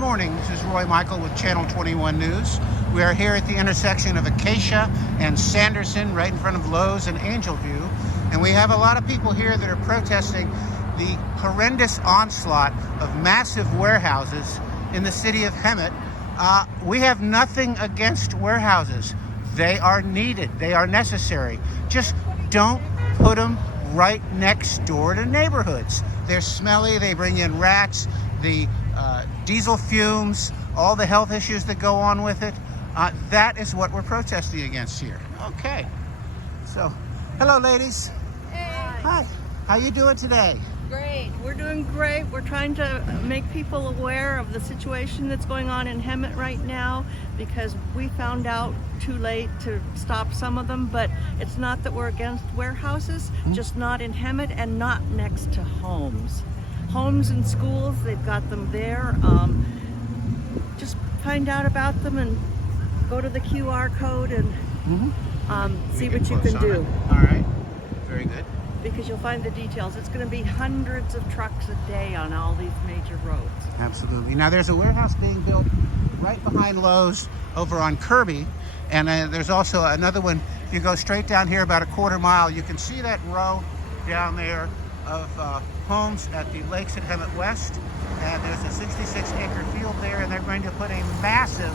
morning, this is Roy Michael with Channel 21 News. We are here at the intersection of Acacia and Sanderson, right in front of Lowe's and Angel View. And we have a lot of people here that are protesting the horrendous onslaught of massive warehouses in the city of Hemet. We have nothing against warehouses. They are needed. They are necessary. Just don't put them right next door to neighborhoods. They're smelly. They bring in rats, the diesel fumes, all the health issues that go on with it. That is what we're protesting against here. Okay. So, hello, ladies. Hey. Hi. How you doing today? Great. We're doing great. We're trying to make people aware of the situation that's going on in Hemet right now, because we found out too late to stop some of them, but it's not that we're against warehouses, just not in Hemet and not next to homes. Homes and schools, they've got them there. Just find out about them and go to the QR code and see what you can do. All right. Very good. Because you'll find the details. It's going to be hundreds of trucks a day on all these major roads. Absolutely. Now there's a warehouse being built right behind Lowe's over on Kirby, and there's also another one. If you go straight down here about a quarter mile, you can see that row down there of homes at the lakes at Hemet West, and there's a 66-acre field there, and they're going to put a massive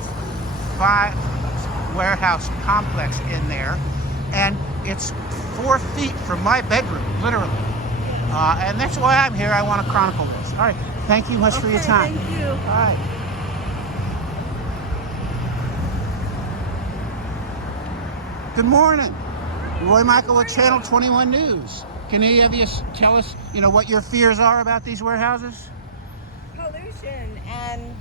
warehouse complex in there, and it's 4 feet from my bedroom, literally. And that's why I'm here. I want to chronicle this. All right. Thank you much for your time. Thank you. All right. Good morning. Roy Michael with Channel 21 News. Can any of you tell us, what your fears are about these warehouses? Pollution, and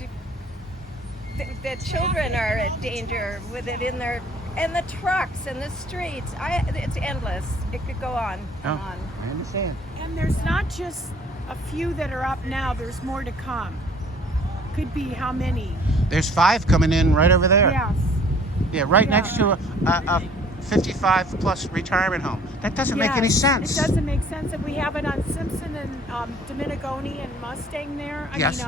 the children are at danger with it in their, and the trucks and the streets. It's endless. It could go on and on. I understand. And there's not just a few that are up now, there's more to come. Could be how many? There's 5 coming in right over there. Yes. Yeah, right next to a 55-plus retirement home. That doesn't make any sense. It doesn't make sense. And we have it on Simpson and Dominigoni and Mustang there. Yes.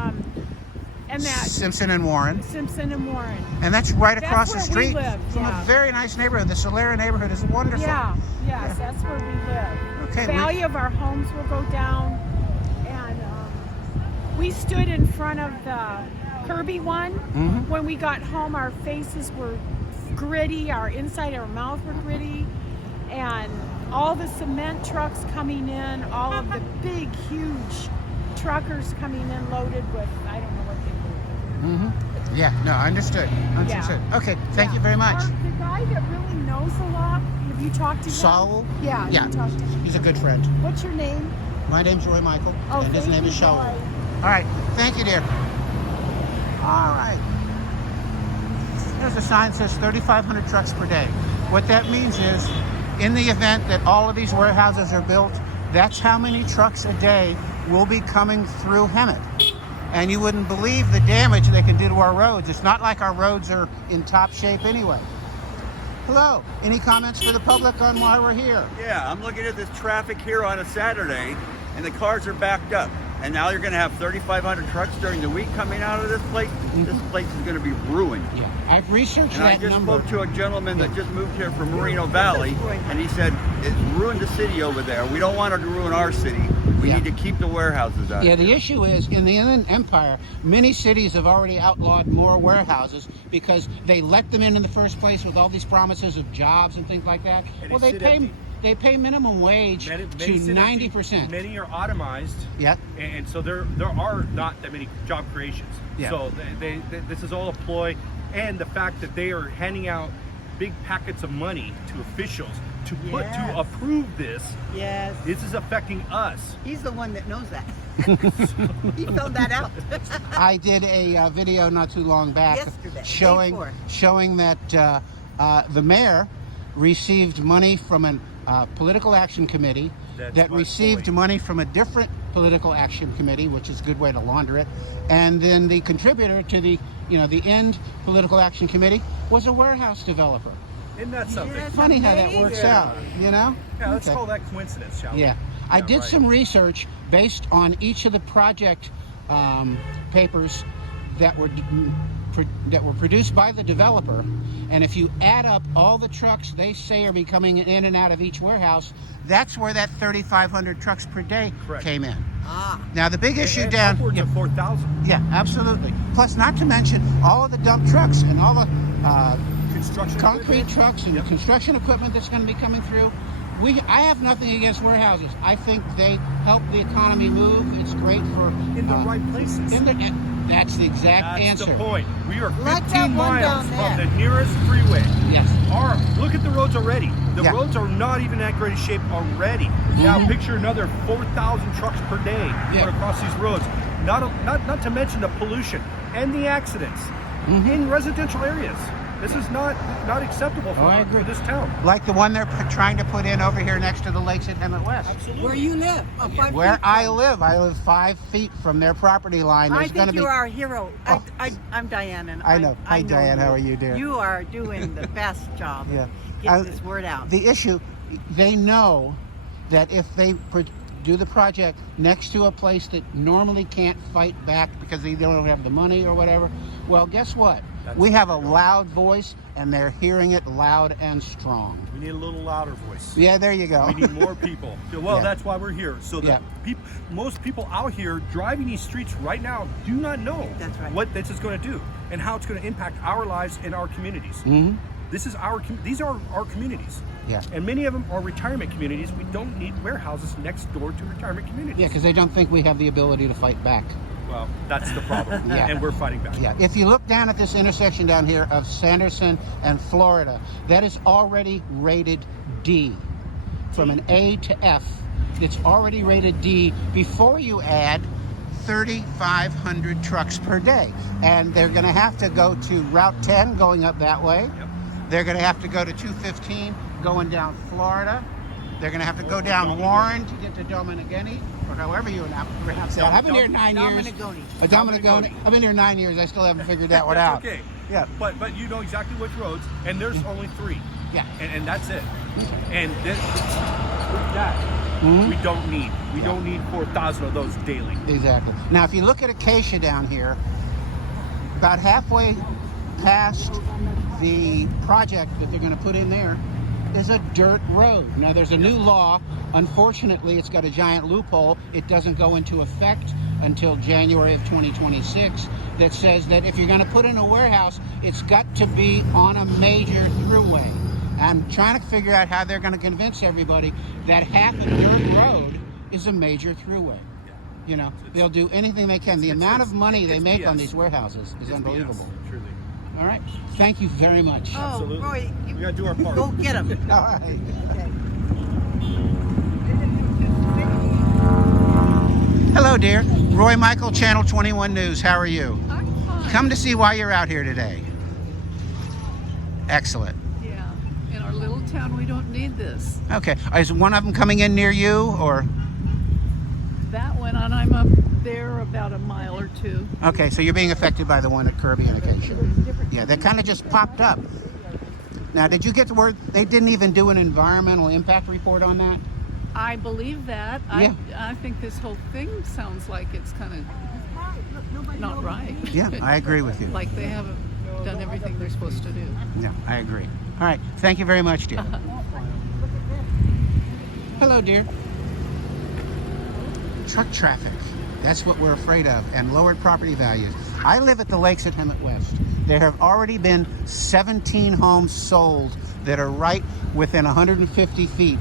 And that Simpson and Warren. Simpson and Warren. And that's right across the where street we live, from a very nice neighborhood. The Solera neighborhood is wonderful. Yes, that's where we live. Okay, the value of our homes will go down. And we stood in front of the Kirby one. When we got home, our faces were gritty, our inside our mouth were gritty, and all the cement trucks coming in, all of the big, huge truckers coming in loaded with, I don't know what they were. Yeah, no, understood. Understood. Okay, thank you very much. The guy that really knows a lot, have you talked to him? Saul? Yeah, Yeah, you talked to him. he's a good friend. What's your name? My name's Roy Michael, Oh, and his thank name you, is Saul. Roy. All right, thank you, dear. All right. There's a sign that says 3,500 trucks per day. What that means is, in the event that all of these warehouses are built, that's how many trucks a day will be coming through Hemet. And you wouldn't believe the damage they can do to our roads. It's not like our roads are in top shape anyway. Hello, any comments for the public on why we're here? Yeah, I'm looking at this traffic here on a Saturday, and the cars are backed up. And now you're going to have 3,500 trucks during the week coming out of this place. This place is going to be ruined. Yeah, I've researched And that I just number. spoke to a gentleman that just moved here from Moreno Valley, and he said it's ruined the city over there. We don't want it to ruin our city. We need to keep the warehouses out. Yeah, the issue is, in the Inland Empire, many cities have already outlawed more warehouses because they let them in the first place with all these promises of jobs and things like that. And Well, they pay minimum wage to 90%. Many are automized. Yeah. And so there are not that many job creations. Yeah. So this is all a ploy, and the fact that they are handing out big packets of money to officials to approve this. Yes. This is affecting us. He's the one that knows that. He found that out. I did a video not too long back Yesterday, showing that the mayor received money from a political action committee that received money from a different political action committee, which is a good way to launder it, and then the contributor to the end political action committee was a warehouse developer. Isn't that something? Yes. Funny how that works out, Yeah, let's Okay. call that coincidence, shall we? Yeah, I did right. some research based on each of the project papers that were produced by the developer, and if you add up all the trucks they say are be coming in and out of each warehouse, that's where that 3,500 trucks per day Correct. came in. Ah. Now the big issue And down, upwards of 4,000. yeah, absolutely. Plus, not to mention all of the dump trucks and all the Construction concrete equipment. trucks and Yep. construction equipment that's going to be coming through. I have nothing against warehouses. I think they help the economy move. It's great for In the right places. That's the exact That's answer. the point. We are Like 15 that one miles down from there. the nearest freeway. Yes. Look at the roads already. The Yeah. roads are not even that great a shape already. Now picture another 4,000 trucks per day Yeah. going across these roads. Not to mention the pollution and the accidents in residential areas. This is not acceptable I for agree. this town. Like the one they're trying to put in over here next to the lakes at Hemet West. Where you live? 5 Where feet I from. live 5 feet from their property line. I There's going to think be. you are a hero. Oh. I'm Diane, and I know. Hi, know Diane. How are you, dear? You are doing the best job Yeah. getting this word out. The issue, they know that if they do the project next to a place that normally can't fight back because they don't have the money or whatever, well, guess what? We have a loud voice, and they're hearing it loud and strong. We need a little louder voice. Yeah, there you go. We need more people. Well, Yeah. that's why we're here. So that most people out here driving these streets right now do not know That's right. what this is going to do and how it's going to impact our lives and our communities. These are our communities. Yeah. And many of them are retirement communities. We don't need warehouses next door to retirement communities. Yeah, because they don't think we have the ability to fight back. Well, that's the problem. Yeah. And we're fighting back. Yeah, if you look down at this intersection down here of Sanderson and Florida, that is already rated D. From an A to F, it's already rated D before you add 3,500 trucks per day. And they're going to have to go to Route 10 going up that way. Yep. They're going to have to go to 215 going down Florida. They're going to have to go down Warren to get to Dominigani, or however you pronounce that. I've been here 9 years. Dominigoni. Dominigoni. I've been here 9 years. I still haven't figured that one That's out. okay. Yeah. But you know exactly which roads, and there's only 3. Yeah. And that's it. And this, with that, we don't need. We don't need 4,000 of those daily. Exactly. Now, if you look at Acacia down here, about halfway past the project that they're going to put in there is a dirt road. Now, there's a new law. Unfortunately, it's got a giant loophole. It doesn't go into effect until January of 2026 that says that if you're going to put in a warehouse, it's got to be on a major throughway. I'm trying to figure out how they're going to convince everybody that half a dirt road is a major throughway. You know, they'll do anything they can. The amount of money they make on BS. these warehouses is unbelievable. BS, truly. All right. Thank you very much. Oh, Absolutely. Roy, We got to do our part. go get them. All right. Hello, dear. Roy Michael, Channel 21 News. How are you? I'm fine. Come to see why you're out here today. Excellent. Yeah, in our little town, we don't need this. Okay. Is one of them coming in near you, or? That one, and I'm up there about a mile or two. Okay, so you're being affected by the one at Kirby and Acacia. Yeah, that kind of just popped up. Now, did you get the word they didn't even do an environmental impact report on that? I believe that. Yeah. I think this whole thing sounds like it's kind of not right. Yeah, I agree with you. Like they haven't done everything they're supposed to do. Yeah, I agree. All right, thank you very much, dear. Hello, dear. Truck traffic. That's what we're afraid of, and lowered property values. I live at the lakes at Hemet West. There have already been 17 homes sold that are right within 150 feet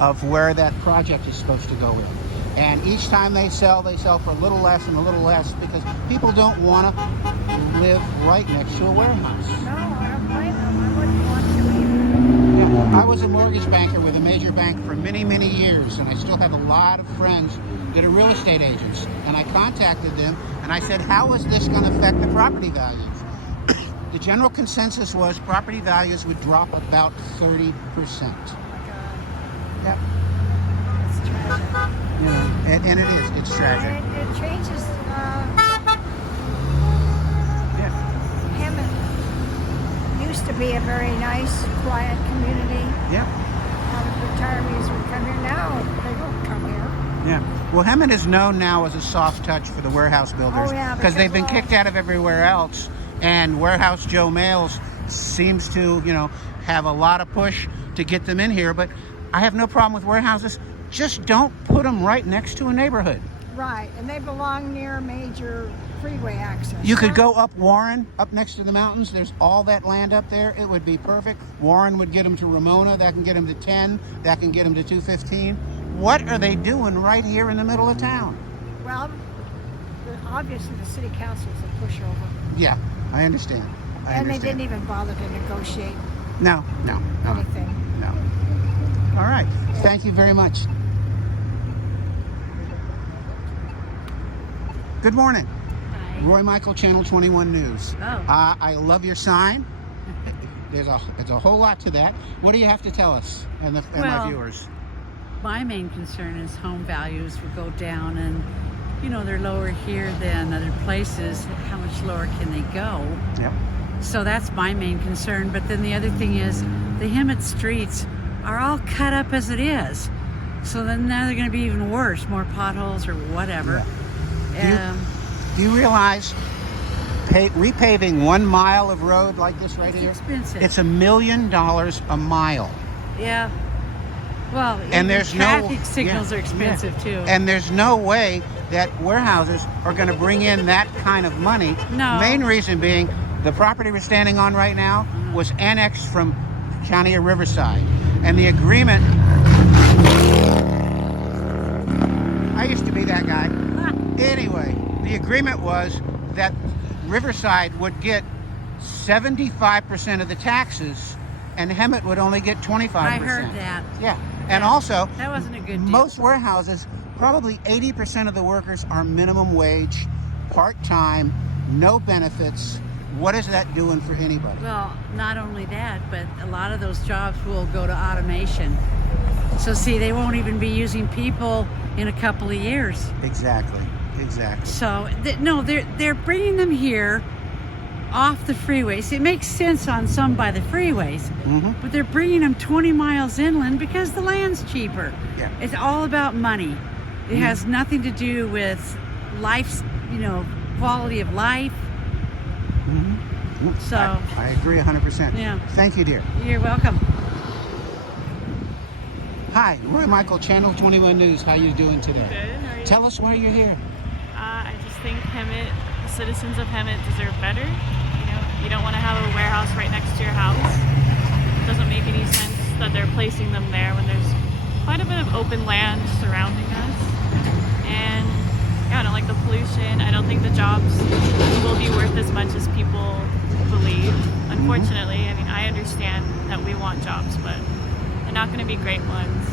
of where that project is supposed to go in. And each time they sell for a little less and a little less because people don't want to live right next to a warehouse. No, I don't blame them. I wouldn't want to either. Yeah, I was a mortgage banker with a major bank for many, many years, and I still have a lot of friends that are real estate agents. And I contacted them, and I said, how is this going to affect the property values? The general consensus was property values would drop about 30%. Yep. It's tragic. You know, and it is. It's tragic. It changes. Yeah. Hemet used to be a very nice, quiet community. Yeah. Retirees would come here. Now they don't come here. Yeah. Well, Hemet is known now as a soft touch for the warehouse builders Oh, yeah, because they've been because, kicked out of everywhere else, and Warehouse Joe Mails seems to, have a lot of push to get them in here. But I have no problem with warehouses. Just don't put them right next to a neighborhood. Right, and they belong near major freeway access. You could go up Warren, up next to the mountains. There's all that land up there. It would be perfect. Warren would get them to Ramona. That can get them to 10. That can get them to 215. What are they doing right here in the middle of town? Well, obviously the city council is a pushover. Yeah, I understand. And they didn't even bother to negotiate No. anything. No. All right. Thank you very much. Good morning. Hi. Roy Michael, Channel 21 News. Oh. I love your sign. There's a whole lot to that. What do you have to tell us and my Well, viewers? My main concern is home values will go down, and they're lower here than other places. How much lower can they go? Yep. So that's my main concern. But then the other thing is the Hemet streets are all cut up as it is. So then now they're going to be even worse, more potholes or whatever. Do you realize repaving 1 mile of road like this right here? Expensive. It's $1 million a mile. Yeah. Well, And even there's traffic signals are expensive too. And there's no way that warehouses are going to bring in that kind of money. No. Main reason being the property we're standing on right now was annexed from County of Riverside. And the agreement... I used to be that guy. Anyway, the agreement was that Riverside would get 75% of the taxes and Hemet would only get 25%. I heard that. Yeah. And also, That wasn't a good deal. most warehouses, probably 80% of the workers are minimum wage, part-time, no benefits. What is that doing for anybody? Well, not only that, but a lot of those jobs will go to automation. So see, they won't even be using people in a couple of years. Exactly. So they're bringing them here off the freeways. It makes sense on some by the freeways, but they're bringing them 20 miles inland because the land's cheaper. Yeah. It's all about money. It has nothing to do with life's, quality of life. So I agree 100%. Yeah. Thank you, dear. You're welcome. Hi, Roy Michael, Channel 21 News. How you doing today? Good. How are you? Tell us why you're here. I just think Hemet, the citizens of Hemet deserve better. You don't want to have a warehouse right next to your house. It doesn't make any sense that they're placing them there when there's quite a bit of open land surrounding us. And I don't like the pollution. I don't think the jobs will be worth as much as people believe. Unfortunately, I understand that we want jobs, but they're not going to be great ones.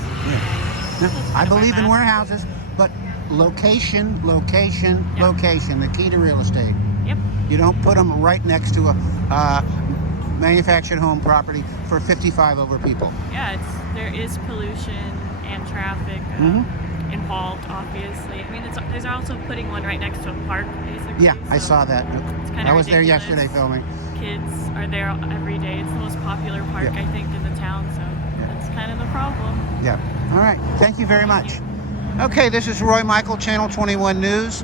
I believe in warehouses, but location, the key to real estate. Yep. You don't put them right next to a manufactured home property for 55 over people. Yeah, there is pollution and traffic involved, obviously. There's also putting one right next to a park, basically. Yeah, I saw that. I was there ridiculous. yesterday filming. Kids are there every day. It's the most popular park, I think, in the town, so that's kind of the problem. Yeah. All right. Thank you very much. Okay, this is Roy Michael, Channel 21 News.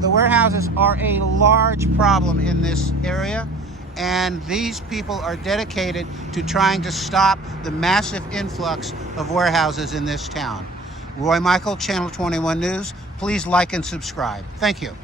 The warehouses are a large problem in this area, and these people are dedicated to trying to stop the massive influx of warehouses in this town. Roy Michael, Channel 21 News. Please like and subscribe. Thank you.